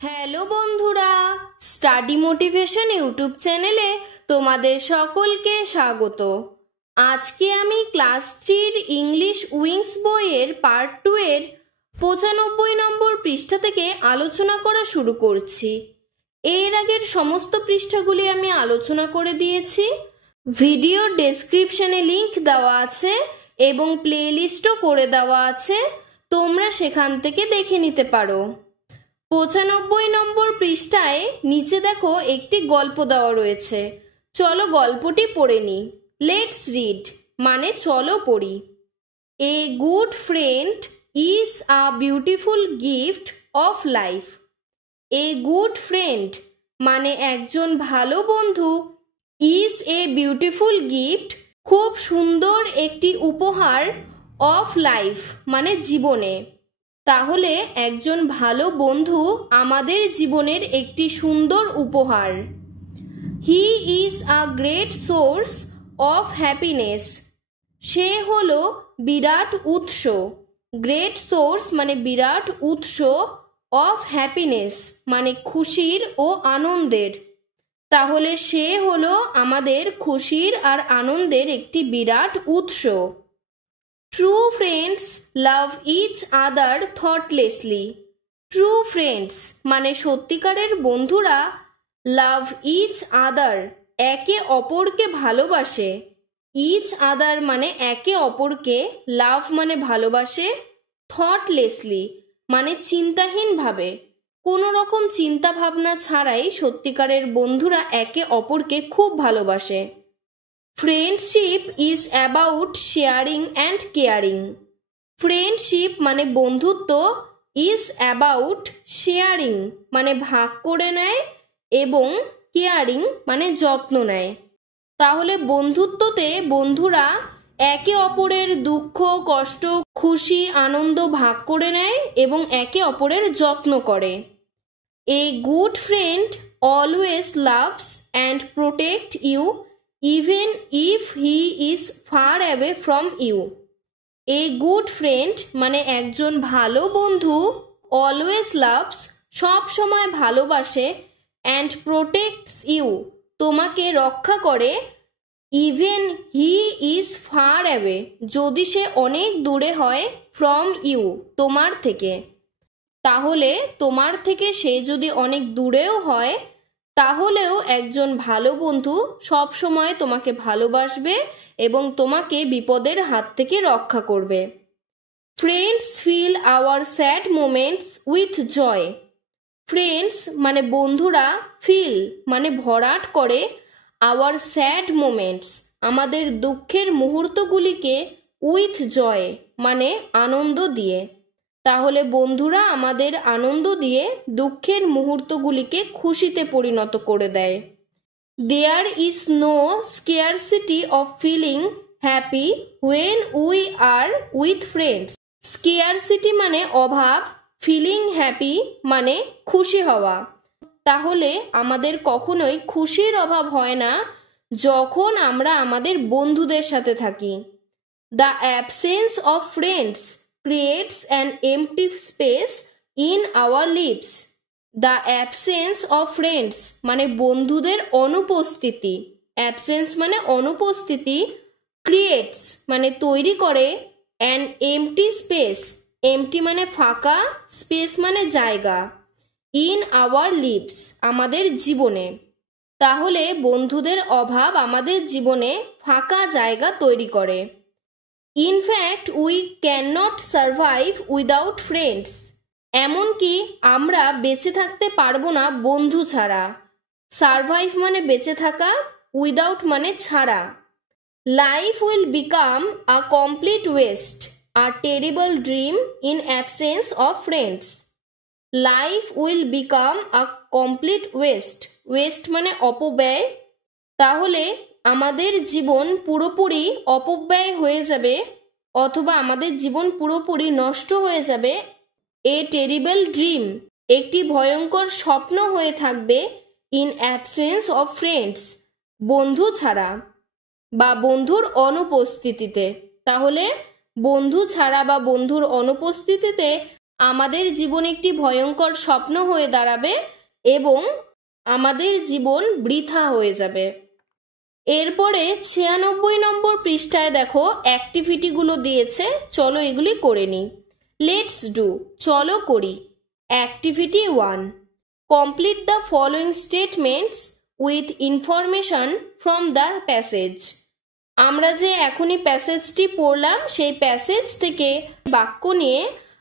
Hello বন্ধুরা, study motivation YouTube চ্যানেলে তোমাদের সকলকে স্বাগত। আজকে আমি ক্লাস 3 ইংলিশ উইংস বইয়ের পার্ট 2 এর 95 নম্বর পৃষ্ঠা থেকে আলোচনা করা শুরু করছি। এর আগের সমস্ত পৃষ্ঠাগুলি আমি আলোচনা করে দিয়েছি। ভিডিও ডেসক্রিপশনে লিংক দেওয়া আছে এবং প্লেলিস্টও করে দেওয়া আছে, তোমরা সেখান থেকে দেখে নিতে পারো। 95 নম্বর পৃষ্ঠায় নিচে দেখো একটি গল্প দেওয়া রয়েছে। চলো গল্পটি পড়ে নিই। লেটস রিড মানে চলো পড়ি। এ good friend is a beautiful gift of life. A good friend মানে একজন ভালো বন্ধু, ইজ এ বিউটিফুল গিফট খুব সুন্দর একটি উপহার, অফ লাইফ মানে জীবনে। তাহলে একজন ভালো বন্ধু আমাদের জীবনের একটি সুন্দর উপহার। He is a great source of happiness. সে হলো বিরাট উৎস। গ্রেট সোর্স মানে বিরাট উৎস, অফ হ্যাপিনেস মানে খুশির ও আনন্দের। তাহলে সে হলো আমাদের খুশির আর আনন্দের একটি বিরাট উৎস। True friends love each other thoughtlessly. True friends মানে সত্যিকারের বন্ধুরা লাভ ইচ আদার একে অপরকে ভালোবাসে। ইচ আদার মানে একে অপরকে, লাভ মানে ভালোবাসে, থটলেসলি মানে চিন্তাহীনভাবে, কোনো রকম চিন্তা ভাবনা ছাড়াই সত্যিকারের বন্ধুরা একে অপরকে খুব ভালোবাসে। Friendship is about sharing and caring. Friendship মানে বন্ধুত্ব, ইজ অ্যাবাউট শেয়ারিং মানে ভাগ করে নেয় এবং কেয়ারিং মানে যত্ন নেয়। তাহলে বন্ধুত্বতে বন্ধুরা একে অপরের দুঃখ, কষ্ট, খুশি, আনন্দ ভাগ করে নেয় এবং একে অপরের যত্ন করে। A good friend always loves and protect you even if he is far away from you. A good friend মানে একজন ভালো বন্ধু, always loves সব সময় ভালোবাসে, and protects you তোমাকে রক্ষা করে, even he is far away যদি সে অনেক দূরে হয়, from you তোমার থেকে। তাহলে তোমার থেকে সে যদি অনেক দূরেও হয় তাহলেও একজন ভালো বন্ধু সব সময় তোমাকে ভালোবাসবে এবং তোমাকে বিপদের হাত থেকে রক্ষা করবে। Friends feel our sad moments with joy. Friends মানে বন্ধুরা, ফিল মানে ভরাট করে, আওয়ার স্যাড মোমেন্টস আমাদের দুঃখের মুহূর্তগুলিকে, উইথ জয় মানে আনন্দ দিয়ে। তাহলে বন্ধুরা আমাদের আনন্দ দিয়ে দুঃখের মুহূর্তগুলিকে খুশিতে পরিণত করে দেয়। There is no scarcity of feeling happy when we are with friends. Scarcity মানে অভাব, ফিলিং হ্যাপি মানে খুশি হওয়া। তাহলে আমাদের কখনোই খুশির অভাব হয় না যখন আমরা আমাদের বন্ধুদের সাথে থাকি। The absence of friends creates an empty space in our lives. The absence of friends মানে বন্ধুদের অনুপস্থিতি, absence মানে অনুপস্থিতি, creates মানে তৈরি করে, an empty space, empty মানে ফাঁকা, space মানে জায়গা, in our lives আমাদের জীবনে। তাহলে বন্ধুদের অভাব আমাদের জীবনে ফাঁকা জায়গা তৈরি করে। In fact, we cannot survive without friends. এমনকি আমরা বেঁচে থাকতে পারবো না বন্ধু ছাড়া। সারভাইভ মানে বেঁচে থাকা, উইদাউট মানে ছাড়া। Life will become a complete West, a terrible dream in absence of friends. Life will become a complete West, West মানে অপব্যয়। তাহলে আমাদের জীবন পুরোপুরি অপব্যয় হয়ে যাবে অথবা আমাদের জীবন পুরোপুরি নষ্ট হয়ে যাবে। এ টেরিবল ড্রিম একটি ভয়ঙ্কর স্বপ্ন হয়ে থাকবে, ইন অ্যাবসেন্স অফ ফ্রেন্ডস বন্ধু ছাড়া বা বন্ধুর অনুপস্থিতিতে। তাহলে বন্ধু ছাড়া বা বন্ধুর অনুপস্থিতিতে আমাদের জীবন একটি ভয়ঙ্কর স্বপ্ন হয়ে দাঁড়াবে এবং আমাদের জীবন বৃথা হয়ে যাবে। এরপরে 96 নম্বর পৃষ্ঠায় দেখো অ্যাক্টিভিটিগুলো দিয়েছে, চলো এগুলি করে নিই। লেটস ডু, চলো করি। Activity 1, complete the following statements with information from the passage. আমরা যে এখনই প্যাসেজটি পড়লাম সেই প্যাসেজ থেকে বাক্য নিয়ে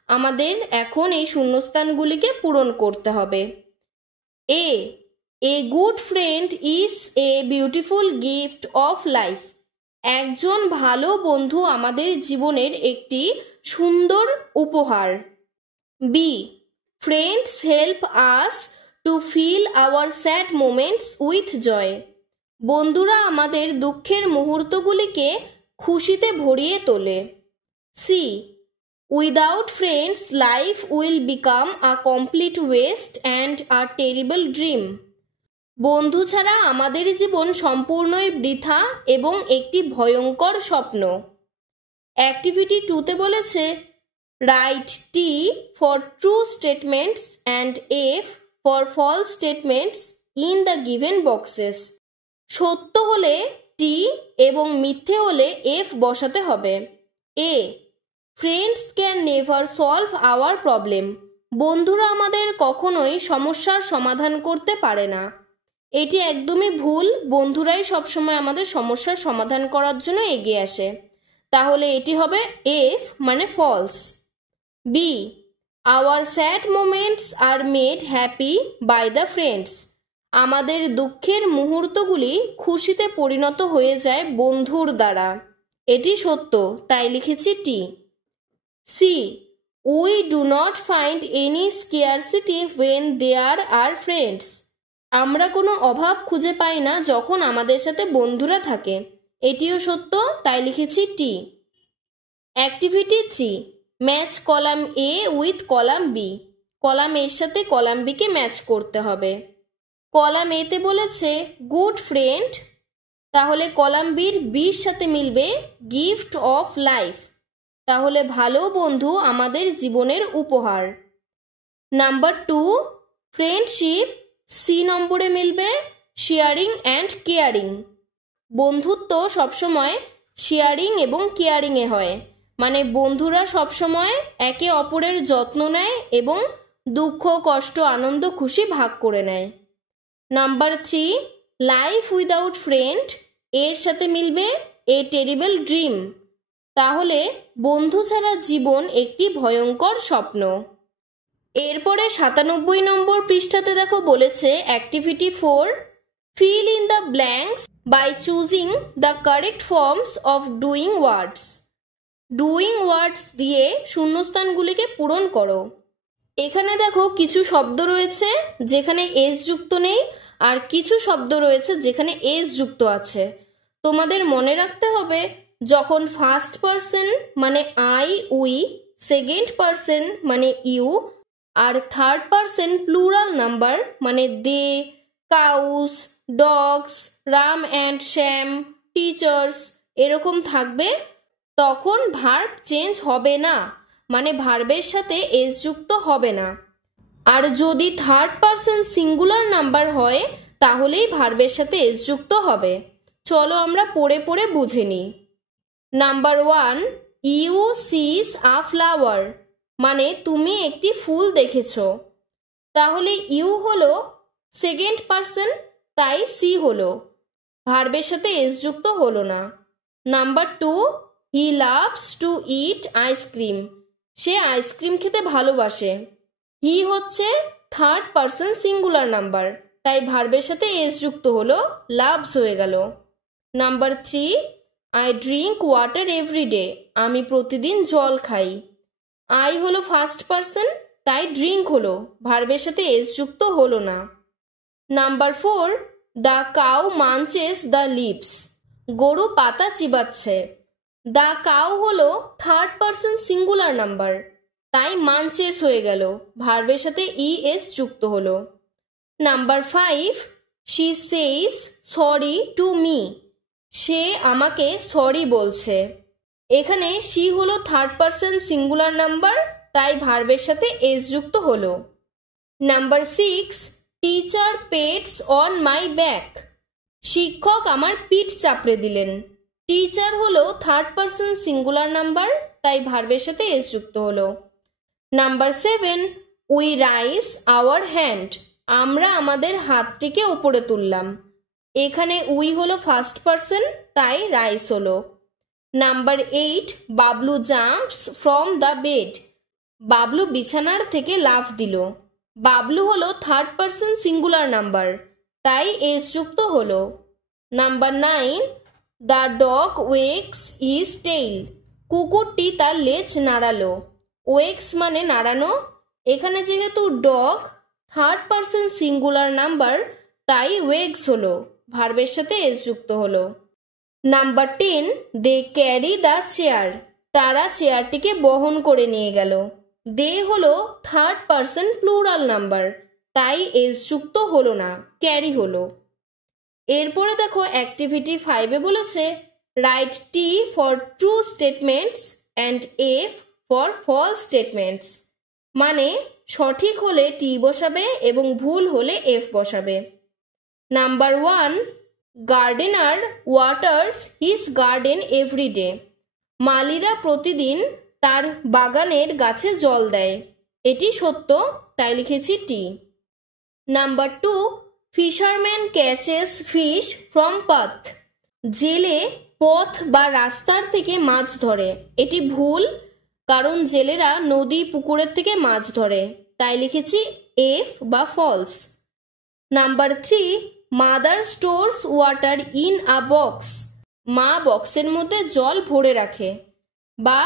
আমাদের এখন এই শূন্যস্থানগুলিকে পূরণ করতে হবে। A good friend is a beautiful gift of life. একজন ভালো বন্ধু আমাদের জীবনের একটি সুন্দর উপহার। B, friends help us to fill our sad moments with joy. বন্ধুরা আমাদের দুঃখের মুহূর্তগুলিকে খুশিতে ভরিয়ে তোলে। C, without friends life will become a complete waste and a terrible dream. বন্ধু ছাড়া আমাদের জীবন সম্পূর্ণই বৃথা এবং একটি ভয়ঙ্কর স্বপ্ন। অ্যাক্টিভিটি 2তে বলেছে right T for true statements and F for false statements in the given boxes. সত্য হলে টি এবং মিথ্যে হলে এফ বসাতে হবে। A, friends can never solve our problem. বন্ধুরা আমাদের কখনোই সমস্যার সমাধান করতে পারে না। এটি একদমই ভুল, বন্ধুরাই সবসময় আমাদের সমস্যার সমাধান করার জন্য এগিয়ে আসে। তাহলে এটি হবে এফ মানে false. B, our sad moments are made happy by the friends. আমাদের দুঃখের মুহূর্তগুলি খুশিতে পরিণত হয়ে যায় বন্ধুর দ্বারা। এটি সত্য, তাই লিখেছি T. C, we do not find any scarcity when there are friends. আমরা কোনো অভাব খুঁজে পাই না যখন আমাদের সাথে বন্ধুরা থাকে। এটিও সত্য, তাই লিখেছি T. Activity 3, match column A with column B. Column এর সাথে কলাম বিকে ম্যাচ করতে হবে। কলাম এতে বলেছে গুড ফ্রেন্ড, তাহলে কলাম বির সাথে মিলবে গিফট অফ লাইফ, তাহলে ভালো বন্ধু আমাদের জীবনের উপহার। নাম্বার 2, ফ্রেন্ডশিপ, সি নম্বরে মিলবে শেয়ারিং অ্যান্ড কেয়ারিং। বন্ধুত্ব সবসময় শেয়ারিং এবং কেয়ারিংয়ে হয়, মানে বন্ধুরা সবসময় একে অপরের যত্ন নেয় এবং দুঃখ কষ্ট আনন্দ খুশি ভাগ করে নেয়। নাম্বার 3, লাইফ উইদাউট ফ্রেন্ড, এর সাথে মিলবে এ টেরিবল ড্রিম, তাহলে বন্ধু ছাড়া জীবন একটি ভয়ঙ্কর স্বপ্ন। এরপরে 97 নম্বর পৃষ্ঠাতে দেখো বলেছে activity 4, fill in the blanks by choosing the correct forms of doing words. Doing words দিয়ে শূন্যস্থানগুলিকে পূরণ করো। এখানে দেখো কিছু শব্দ রয়েছে যেখানে এস যুক্ত নেই, আর কিছু শব্দ রয়েছে যেখানে এস যুক্ত আছে। তোমাদের মনে রাখতে হবে যখন ফার্স্ট পারসন মানে আই উই, সেকেন্ড পারসন মানে ইউ, আর থার্ড পারসন প্লুরাল নাম্বার মানে they, cows, dogs, Ram and Shyam, teachers এরকম থাকবে, তখন ভার্ব চেঞ্জ হবে না, মানে ভার্বের সাথে এস যুক্ত হবে না। আর যদি থার্ড পারসন সিঙ্গুলার নাম্বার হয় তাহলেই ভার্বের সাথে এস যুক্ত হবে। চলো আমরা পড়ে পড়ে বুঝে নিই। Number 1, you sees a flower, মানে তুমি একটি ফুল দেখেছো, তাহলে ইউ হলো সেকেন্ড পারসন, তাই সি হলো, ভার্বের সাথে এস যুক্ত হলো না। Number 2, he loves to it ice cream, say ice cream খেতে ভালোবাসে, হি হচ্ছে থার্ড পারসন সিঙ্গুলার নাম্বার, তাই ভার্বের সাথে এস যুক্ত হলো, লাভস হয়ে গেল। Number 3, I drink water every day, আমি প্রতিদিন জল খাই, আই হলো ফার্স্ট পারসন, তাই ড্রিঙ্ক হলো, ভার্বের সাথে এস যুক্ত হলো না। Number 4, the cow munches the leaves, গরু পাতা চিবাচ্ছে, দ্য কাউ হলো থার্ড পারসন সিঙ্গুলার নাম্বার, তাই মাঞ্চেস হয়ে গেল, ভার্বের সাথে ই এস যুক্ত হলো। Number 5, she says sorry to me, সে আমাকে সরি বলছে, এখানে শি হলো থার্ড পারসন সিঙ্গুলার নাম্বার, তাই ভার্বের সাথে এস যুক্ত হলো। Number 6, teacher pets on my back. শিক্ষক আমার পিঠ চাপড়ে দিলেন। টিচার হলো থার্ড পারসন সিঙ্গুলার নাম্বার, তাই ভার্বের সাথে এস যুক্ত হলো। Number 7, we raise our hand. আমরা আমাদের হাতটিকে উপরে তুললাম। এখানে উই হলো ফার্স্ট পারসন, তাই রাইজ হলো। Number 8, Bablu jumps from the bed. Bablu বিছানার থেকে লাফ দিল। বাবলু হলো থার্ড পারসন সিঙ্গুলার নাম্বার, তাই এস যুক্ত হলো। Number 9, the dog wags his tail. কুকুরটি তার লেজ নাড়ালো। ওয়েক্স মানে নাড়ানো। এখানে যেহেতু dog third person singular number, তাই ওয়েগস হলো, ভার্বের সাথে এস যুক্ত হলো। Number 10, they carry the chair. তারা চেয়ারটিকে বহন করে নিয়ে গেল। দে হলো থার্ড পারসন প্লুরাল নাম্বার, তাই এস যুক্ত হলো না, ক্যারি হলো। এরপরে দেখো অ্যাক্টিভিটি 5-এ বলেছে right T for true statements and F for false statements. মানে সঠিক হলে টি বসাবে এবং ভুল হলে এফ বসাবে। Number 1, gardener waters his garden everyday. মালিরা প্রতিদিন তার বাগানের গাছে জল দেয়। এটি সত্য, তাই লিখেছি T. Number 2, fisherman catches fish from path. জেলে পথ বা রাস্তার থেকে মাছ ধরে। এটি ভুল, কারণ জেলেরা নদী পুকুরের থেকে মাছ ধরে, তাই লিখেছি এফ বা false. Number 3, mother stores water in a box. মা বক্সের মধ্যে জল ভরে রাখে, বা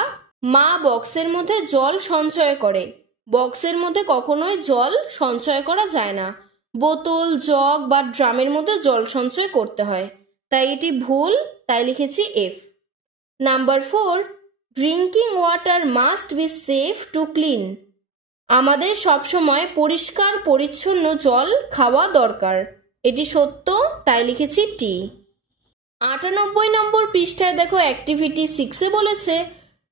মা বক্সের মধ্যে জল সঞ্চয় করে। বক্সের মধ্যে কখনোই জল সঞ্চয় করা যায় না। বোতল, জগ বা ড্রামের মধ্যে জল সঞ্চয় করতে হয়, তাই এটি ভুল, তাই লিখেছি F. Number 4, drinking water must be safe to clean. আমাদের সবসময় পরিষ্কার পরিচ্ছন্ন জল খাওয়া দরকার। এটি সত্য, তাই লিখেছি টি। 98 নম্বর পৃষ্ঠায় দেখো অ্যাক্টিভিটি 6-এ বলেছে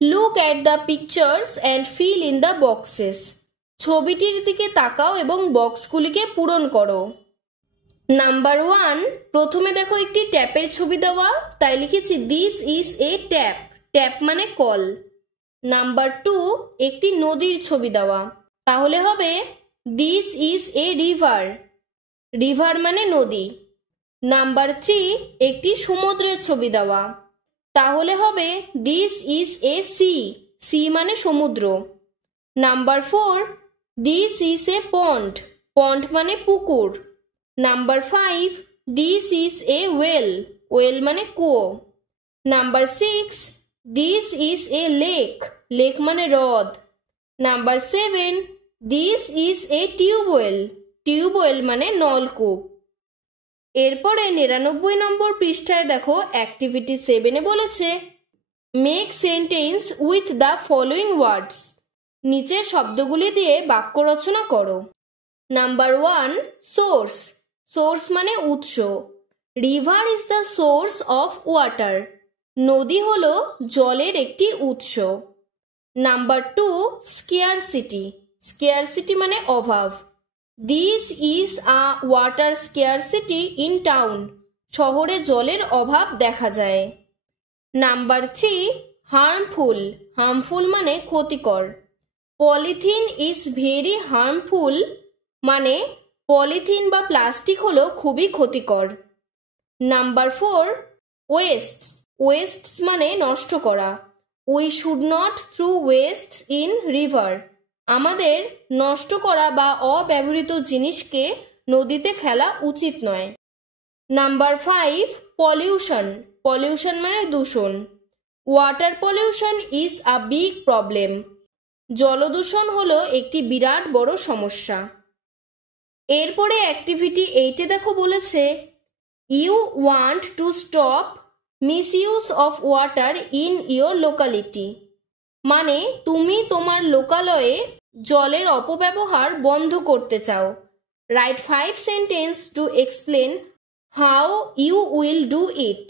look at the pictures and feel in the boxes. ছবিটির দিকে তাকাও এবং বক্সগুলিকে পূরণ করো। নাম্বার 1, প্রথমে দেখো একটি ট্যাপের ছবি দেওয়া, তাই লিখেছি this is A tap. Tap মানে কল। নাম্বার 2, একটি নদীর ছবি দেওয়া, তাহলে হবে this is A river. River মানে নদী। নাম্বার 3, একটি সমুদ্রের ছবি দেওয়া, তাহলে হবে this is a sea. Sea মানে সমুদ্র। Number 4, this is a pond. Pond মানে পুকুর। Number 5, this is a well. Well মানে কুয়ো। Number 6, this is a lake. Lake মানে হ্রদ। Number 7, this is a tube well. Tube well মানে নলকূপ। এরপরে 99 নম্বর পৃষ্ঠায় দেখো অ্যাক্টিভিটি 7-এ বলেছে make sentence with the following words. নিচের শব্দগুলি দিয়ে বাক্য রচনা করো। Number 1, source. সোর্স মানে উৎস। River is the source of water. নদী হলো জলের একটি উৎস। Number 2, scarcity. স্কেয়ারসিটি মানে অভাব। This is a water scarcity in town. শহরে জলের অভাব দেখা যায়। Number 3, harmful. হার্মফুল মানে ক্ষতিকর। পলিথিন ইজ ভেরি হার্মফুল মানে পলিথিন বা প্লাস্টিক হলো খুবই ক্ষতিকর। Number 4, West. ওয়েস্ট মানে নষ্ট করা। We should not throw waste in river. আমাদের নষ্ট করা বা অব্যবহৃত জিনিসকে নদীতে ফেলা উচিত নয়। Number 5, pollution. পলিউশন মানে দূষণ। Water pollution is a big problem. জলদূষণ হলো একটি বিরাট বড় সমস্যা। এরপরে অ্যাক্টিভিটি 8-এ দেখো বলেছে you want to stop misuse of water in your locality. মানে তুমি তোমার লোকালয়ে জলের অপব্যবহার বন্ধ করতে চাও। Write 5 sentence to explain how you will do it.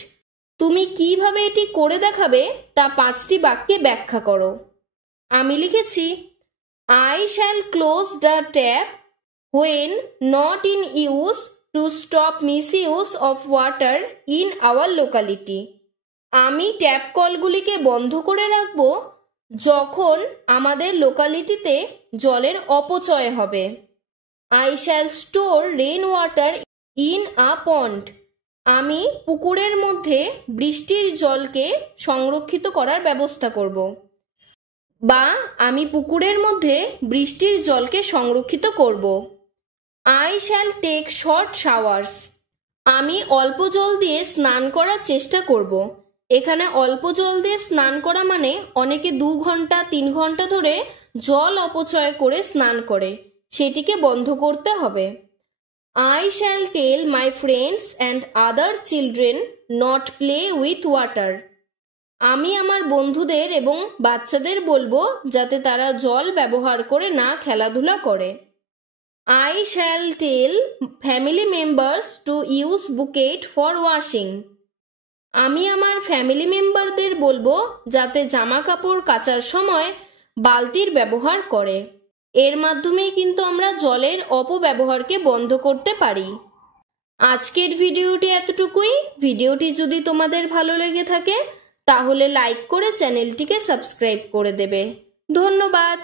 তুমি কিভাবে এটি করে দেখাবে তা 5টি বাক্যে ব্যাখ্যা করো। আমি লিখেছি I shall close the tap when not in use to stop misuse of water in our locality. আমি ট্যাপ কলগুলিকে বন্ধ করে রাখব যখন আমাদের লোকালিটিতে জলের অপচয় হবে। I shall store rain water in a pond. আমি পুকুরের মধ্যে বৃষ্টির জলকে সংরক্ষিত করার ব্যবস্থা করব, বা আমি পুকুরের মধ্যে বৃষ্টির জলকে সংরক্ষিত করব। I shall take short showers. আমি অল্প জল দিয়ে স্নান করার চেষ্টা করব। এখানে অল্প জল দিয়ে স্নান করা মানে অনেকে 2 ঘন্টা 3 ঘন্টা ধরে জল অপচয় করে স্নান করে, সেটিকে বন্ধ করতে হবে। I shall tell my friends and other children not play with water. আমি আমার বন্ধুদের এবং বাচ্চাদের বলবো যাতে তারা জল ব্যবহার করে না খেলাধুলা করে। I shall tell family members to use bucket for washing. আমি আমার ফ্যামিলি মেম্বারদের বলবো যাতে জামা কাপড় কাচার সময় বালতির ব্যবহার করে। এর মাধ্যমেই কিন্তু আমরা জলের অপব্যবহারকে বন্ধ করতে পারি। আজকের ভিডিওটি এতটুকুই। ভিডিওটি যদি তোমাদের ভালো লেগে থাকে তাহলে লাইক করে চ্যানেলটিকে সাবস্ক্রাইব করে দেবে। ধন্যবাদ।